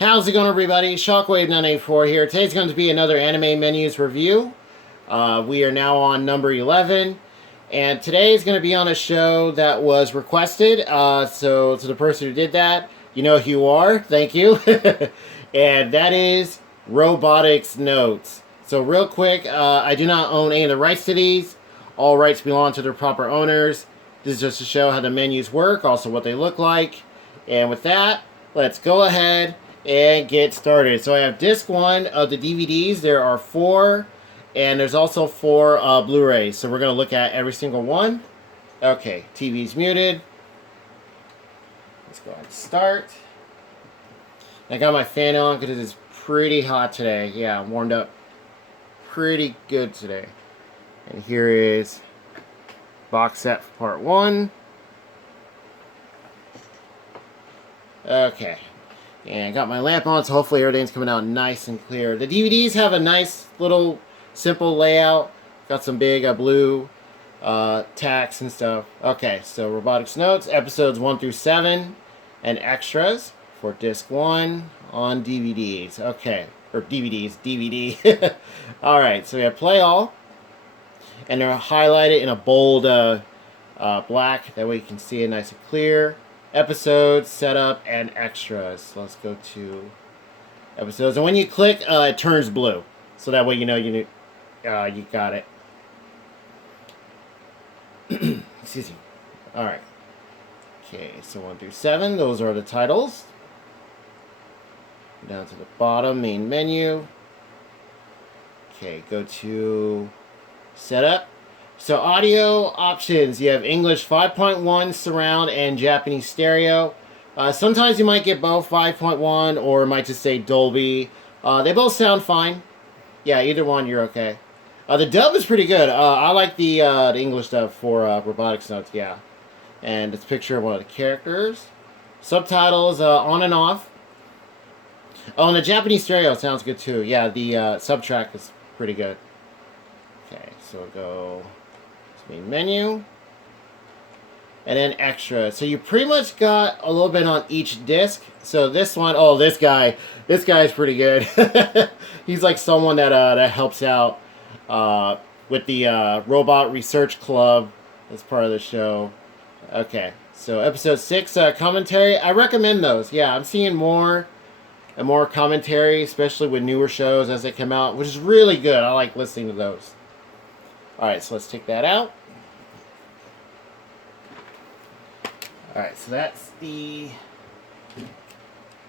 How's it going, everybody? Shockwave984 here. Today's going to be another anime menus review. We are now on number 11, and today is going to be on a show that was requested. So to the person who did that, you know who you are. Thank you. And that is Robotics Notes. So real quick, I do not own any of the rights to these. All rights belong to their proper owners. This is just to show how the menus work, also what they look like. And with that, let's go ahead and get started. So I have disc 1 of the DVDs. There are 4, and there's also 4 Blu-rays. So we're going to look at every single one. Okay, TV's muted. Let's go ahead and start. I got my fan on because it is pretty hot today. Yeah, I'm warmed up pretty good today. And here is box set for part 1. Okay. And I got my lamp on, so hopefully everything's coming out nice and clear. The DVDs have a nice little simple layout. Got some big blue tacks and stuff. Okay, so Robotics Notes, episodes 1 through 7, and extras for disc 1 on DVDs. Okay, or DVDs, DVD. Alright, so we have Play All, and they're highlighted in a bold black. That way you can see it nice and clear. Episodes, setup, and extras. So let's go to episodes. And when you click, it turns blue. So that way you know you got it. Excuse me. Alright. Okay, so 1 through 7, those are the titles. Down to the bottom, main menu. Okay, go to setup. So audio options, you have English 5.1 surround and Japanese stereo. Sometimes you might get both 5.1 or it might just say Dolby. They both sound fine. Yeah, either one you're okay. The dub is pretty good. I like the English dub for Robotics Notes, yeah. And it's a picture of one of the characters. Subtitles on and off. Oh, and the Japanese stereo sounds good too. Yeah, the subtrack is pretty good. Okay, so we'll go main menu, and then extra. So you pretty much got a little bit on each disc. So this one, oh, this guy's pretty good. He's like someone that helps out with the Robot Research Club as part of the show. Okay, so episode 6 commentary. I recommend those. Yeah, I'm seeing more and more commentary, especially with newer shows as they come out, which is really good. I like listening to those. Alright, so let's take that out. Alright, so that's the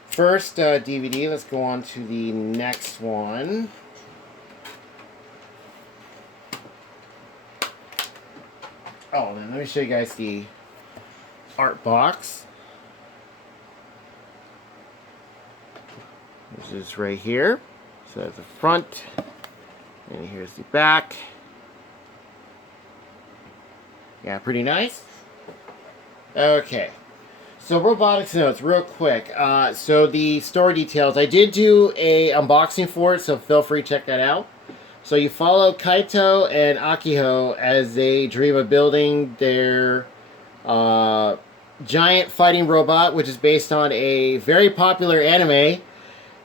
first DVD. Let's go on to the next one. Oh, then let me show you guys the art box. This is right here. So that's the front, and here's the back. Yeah, pretty nice. Okay, so Robotics Notes, real quick. So the story details, I did do a unboxing for it, so feel free to check that out. So you follow Kaito and Akiho as they dream of building their giant fighting robot, which is based on a very popular anime.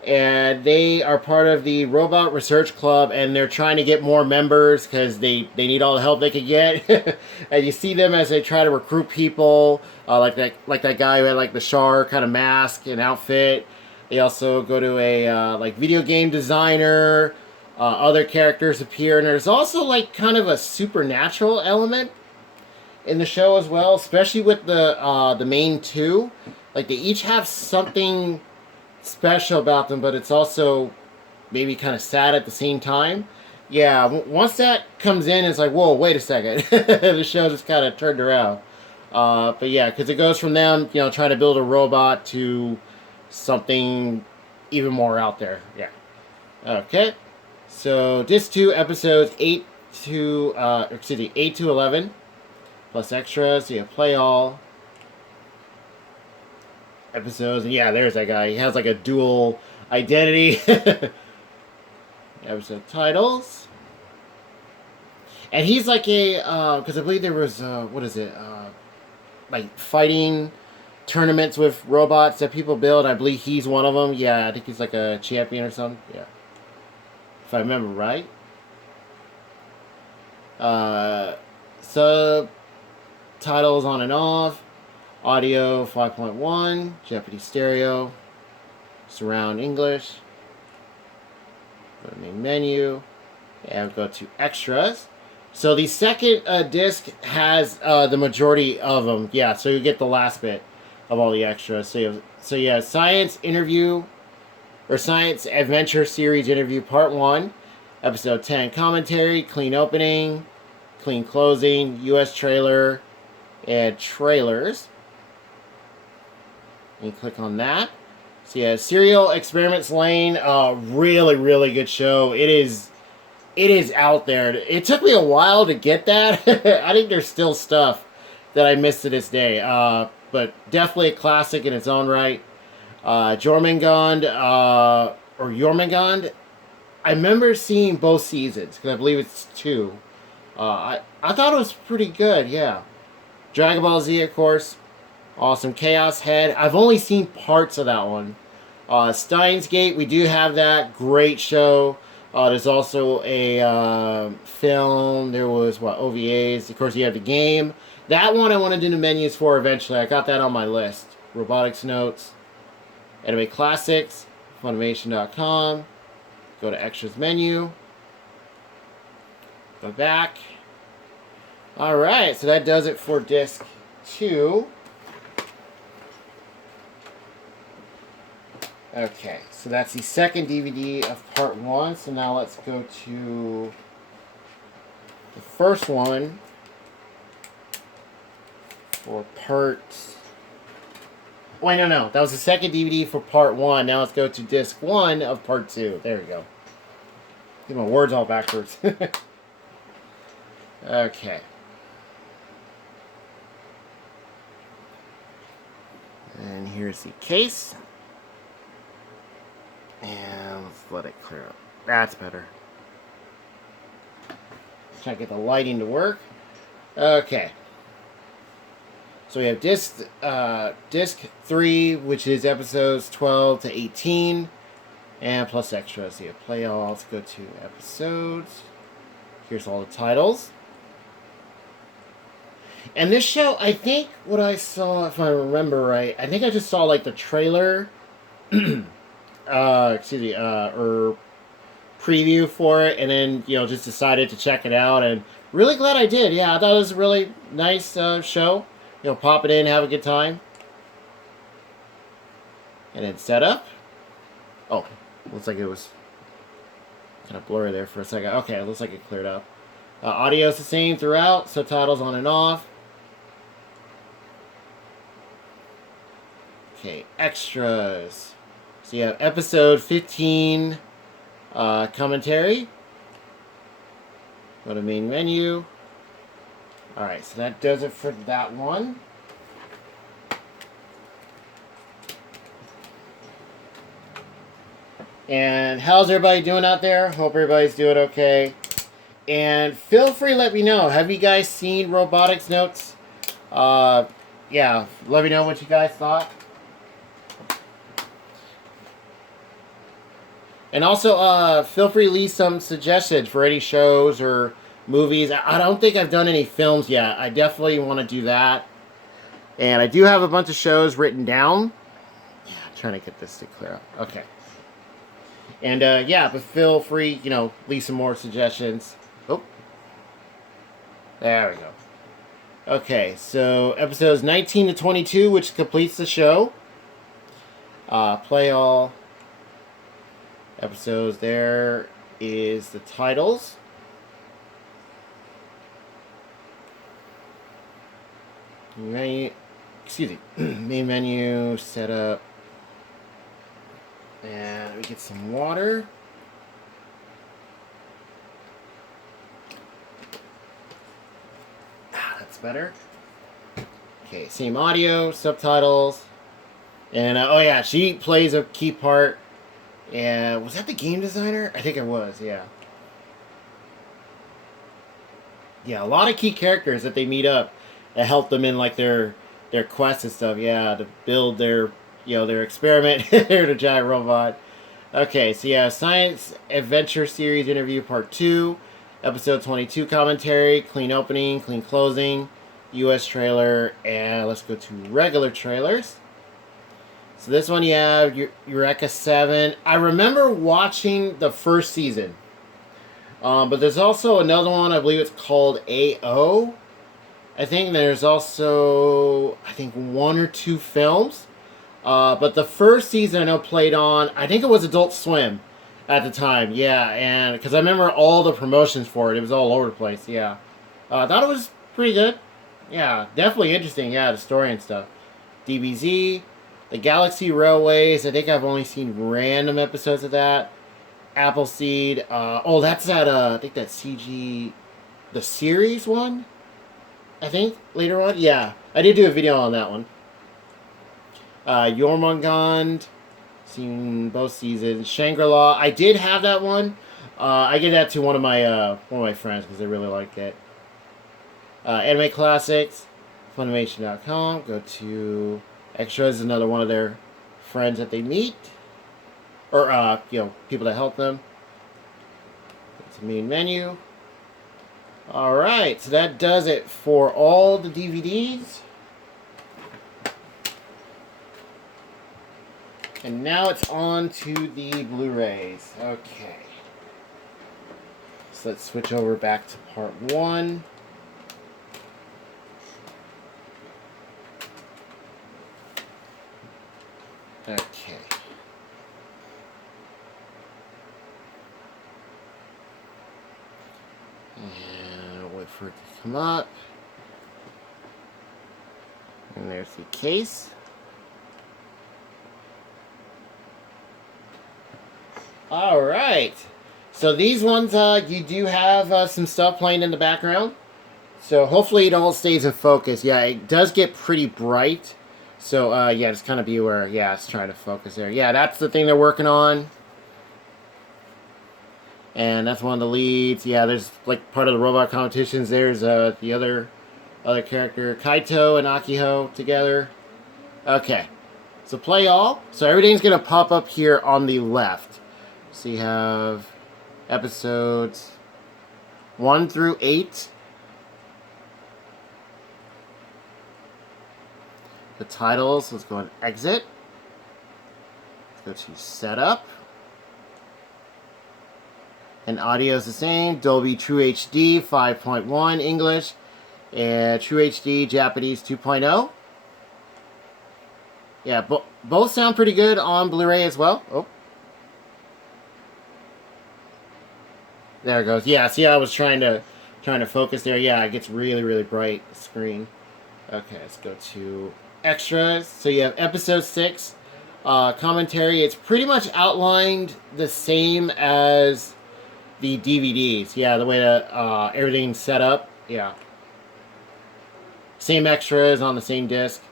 And they are part of the Robot Research Club, and they're trying to get more members because they need all the help they can get. And you see them as they try to recruit people, like that guy who had like the shark kind of mask and outfit. They also go to a like video game designer. Other characters appear, and there's also like kind of a supernatural element in the show as well, especially with the main two. Like they each have something special about them, but it's also maybe kind of sad at the same time. Yeah, once that comes in, it's like, whoa, wait a second. The show just kind of turned around. But yeah, because it goes from them, trying to build a robot to something even more out there. Yeah. Okay. So disc 2, episodes 8 to 11, plus extras. So you have Play All episodes, and yeah, there's that guy. He has like a dual identity. Episode titles, and he's like a because I believe there was what is it like fighting tournaments with robots that people build. I believe he's one of them. Yeah, I think he's like a champion or something. Yeah, if I remember right. Subtitles on and off. Audio 5.1. Japanese stereo. Surround English. Go to main menu. And go to extras. So the second disc has the majority of them. Yeah, so you get the last bit of all the extras. So you have Science Interview, or Science Adventure Series Interview Part 1, Episode 10 Commentary, Clean Opening, Clean Closing, US Trailer, and Trailers. And you click on that. So yeah, Serial Experiments Lane, really, really good show. It is out there. It took me a while to get that. I think there's still stuff that I missed to this day. But definitely a classic in its own right. Jormungand, or Jormungand. I remember seeing both seasons, because I believe it's 2. I thought it was pretty good, yeah. Dragon Ball Z, of course. Awesome. Chaos Head. I've only seen parts of that one. Steins Gate, we do have that. Great show. There's also a film. There was, OVAs. Of course, you have the game. That one I want to do the menus for eventually. I got that on my list. Robotics Notes. Anime Classics. Funimation.com. Go to Extras menu. Go back. Alright, so that does it for disc 2. Okay, so that's the second DVD of part 1. So now let's go to the first one for part... Wait, no. That was the second DVD for part 1. Now let's go to disc 1 of part 2. There we go. Get my words all backwards. Okay. And here's the case. And let's let it clear up. That's better. Try to get the lighting to work. Okay. So we have disc 3, which is episodes 12 to 18. And plus extras. So you have play all. Let's go to episodes. Here's all the titles. And this show, I think what I saw, if I remember right, I think I just saw like the trailer. Or preview for it, and then just decided to check it out, and really glad I did. Yeah, I thought it was a really nice show. Pop it in, have a good time, and then setup. Oh, looks like it was kind of blurry there for a second. Okay, it looks like it cleared up. Audio's the same throughout. Subtitles on and off. Okay, extras. So you have episode 15 commentary. Go to main menu. Alright, so that does it for that one. And how's everybody doing out there? Hope everybody's doing okay. And feel free to let me know. Have you guys seen Robotics Notes? Yeah, let me know what you guys thought. And also, feel free to leave some suggestions for any shows or movies. I don't think I've done any films yet. I definitely want to do that. And I do have a bunch of shows written down. Yeah, I'm trying to get this to clear up. Okay. And, yeah, but feel free, leave some more suggestions. Oh. There we go. Okay, so episodes 19 to 22, which completes the show. Play all. Episodes, there is the titles. Main menu, setup. And we get some water. That's better. Okay, same audio, subtitles. And, oh yeah, she plays a key part. And was that the game designer? I think it was, yeah. Yeah, a lot of key characters that they meet up that help them in like their their quests and stuff. Yeah, to build their their experiment, their giant robot. Okay, so yeah, Science Adventure Series Interview Part 2, Episode 22 Commentary, Clean Opening, Clean Closing, US Trailer, and let's go to regular trailers. So this one you have Eureka 7. I remember watching the first season, but there's also another one, I believe it's called AO. I think there's also, I think, one or two films. But the first season I know played on, I think it was Adult Swim at the time. Yeah, and because I remember all the promotions for it. It was all over the place. Yeah. I thought it was pretty good. Yeah, definitely interesting. Yeah, the story and stuff. DBZ, The Galaxy Railways. I think I've only seen random episodes of that. Appleseed. Oh, that's that, I think that CG, the series one? I think, later on. Yeah, I did do a video on that one. Jormungand, seen both seasons. Shangri-La, I did have that one. I gave that to one of my friends because they really liked it. Anime Classics, Funimation.com. Go to Extras, another one of their friends that they meet, or people that help them. It's a main menu. All right, so that does it for all the DVDs. And now it's on to the Blu-rays. Okay. So let's switch over back to part 1. Okay. And I'll wait for it to come up. And there's the case. All right. So these ones, you do have some stuff playing in the background. So hopefully it all stays in focus. Yeah, it does get pretty bright. So, yeah, just kind of be aware. Yeah, it's trying to focus there. Yeah, that's the thing they're working on. And that's one of the leads. Yeah, there's, like, part of the robot competitions. There's the other character, Kaito and Akiho together. Okay. So play all. So everything's going to pop up here on the left. So you have episodes 1 through 8. The titles, let's go and exit. Let's go to setup. And audio is the same. Dolby True HD 5.1 English and True HD Japanese 2.0. Yeah, both sound pretty good on Blu-ray as well. Oh. There it goes. Yeah, see, I was trying to focus there. Yeah, it gets really, really bright screen. Okay, let's go to extras. So you have episode 6 commentary. It's pretty much outlined the same as the DVDs. Yeah, the way that everything's set up. Yeah. Same extras on the same disc.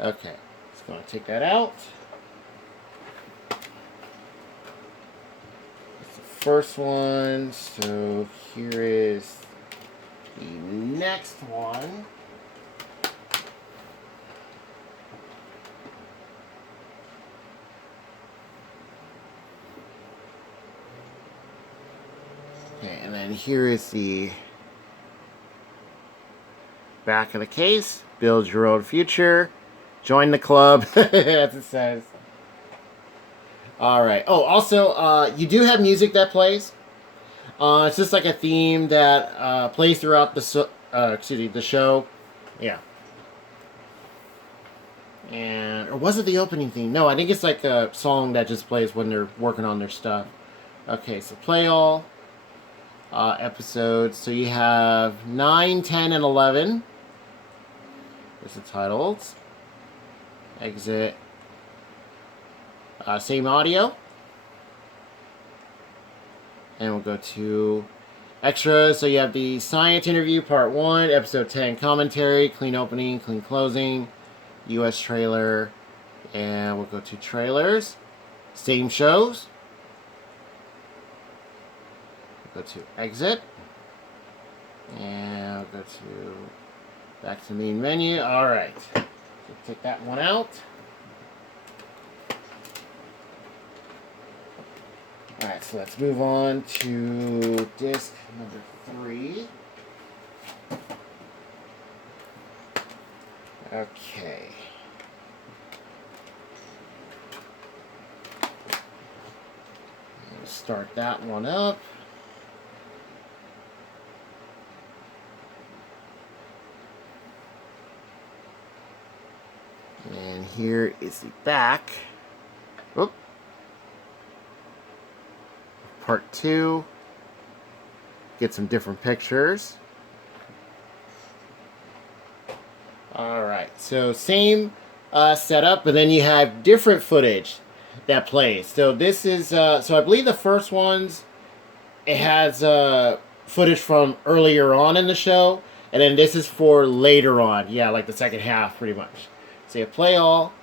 Okay, just going to take that out. That's the first one. So here is the next one. Okay, and then here is the back of the case. Build your own future. Join the club, as it says. Alright. Oh, also, you do have music that plays. It's just like a theme that plays throughout the show. Yeah. And, or was it the opening theme? No, I think it's like a song that just plays when they're working on their stuff. Okay, so play all. Episodes. So you have 9, 10, and 11. There's the titles. Exit. Same audio. And we'll go to extras. So you have the science interview, part 1, episode 10 commentary, clean opening, clean closing, US trailer, and we'll go to trailers. Same shows. Go to exit, and I'll go to back to the main menu. All right. Take that one out. Alright, so let's move on to disc number 3. Okay. Let's start that one up. And here is the back. Oop. Part 2. Get some different pictures. Alright, so same setup, but then you have different footage that plays. So this is, so I believe the first ones, it has footage from earlier on in the show, and then this is for later on. Yeah, like the second half, pretty much. So you have play all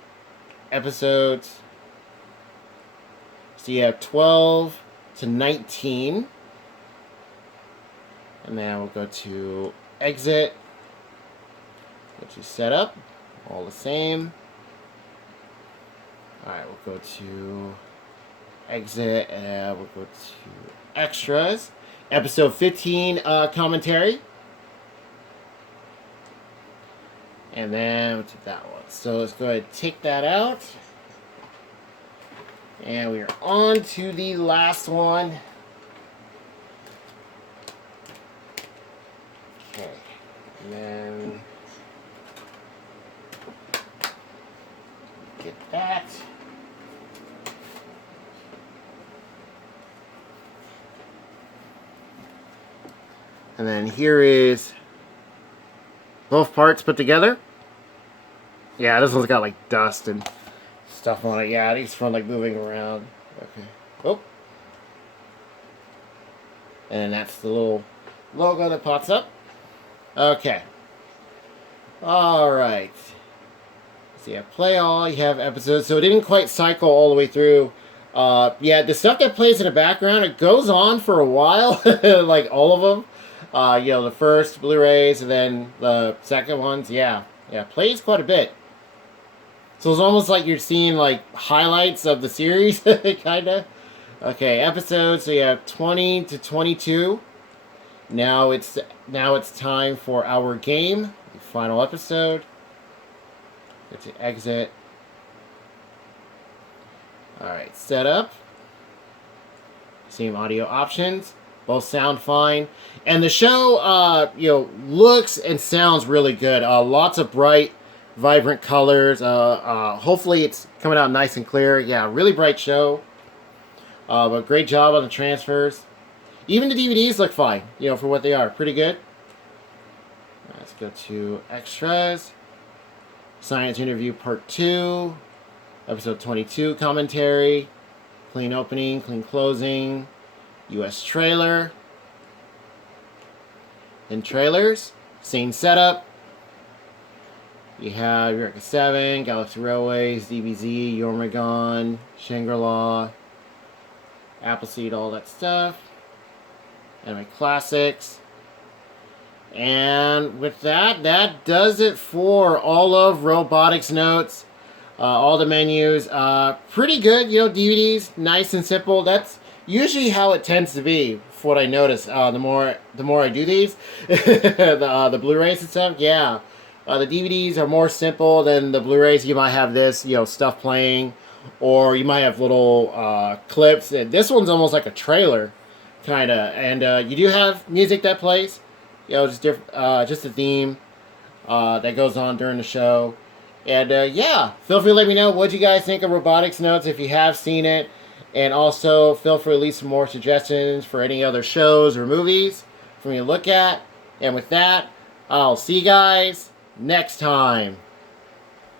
episodes. So you have 12 to 19. And then we'll go to exit, which is set up, all the same. Alright, we'll go to exit, and we'll go to extras. Episode 15 commentary. And then we'll take that one. So let's go ahead and take that out. And we are on to the last one. Okay. And then get that. And then here is both parts put together. Yeah, this one's got like dust and stuff on it. Yeah, these from like moving around. Okay. Oh. And that's the little logo that pops up. Okay. Alright. So you have play all, you have episodes. So it didn't quite cycle all the way through. Yeah, the stuff that plays in the background, it goes on for a while. Like all of them. You know, the first Blu-rays and then the second ones. Yeah, plays quite a bit. So it's almost like you're seeing like highlights of the series, kinda. Okay, episodes. So you have 20 to 22. Now it's time for our game, the final episode. Go to exit. All right, setup. Same audio options. Both sound fine, and the show, you know, looks and sounds really good. Lots of bright, vibrant colors. Hopefully, it's coming out nice and clear. Yeah, really bright show. But great job on the transfers. Even the DVDs look fine, you know, for what they are. Pretty good. Let's go to extras. Science interview part 2, episode 22 commentary. Clean opening, clean closing. US trailer. In trailers, same setup. You have Eureka 7, Galaxy Railways, DBZ, Yormagon, Shangri-La, Appleseed, all that stuff. Anime Classics. And with that, that does it for all of Robotics notes. All the menus. Pretty good, you know, DVDs, nice and simple. That's usually how it tends to be, for what I notice. The more I do these, the Blu-rays and stuff, yeah. The DVDs are more simple than the Blu-rays. You might have this, you know, stuff playing, or you might have little clips. This one's almost like a trailer, kind of. And you do have music that plays, you know, just a theme that goes on during the show. And yeah, feel free to let me know what you guys think of Robotics Notes if you have seen it. And also, feel free to leave some more suggestions for any other shows or movies for me to look at. And with that, I'll see you guys next time.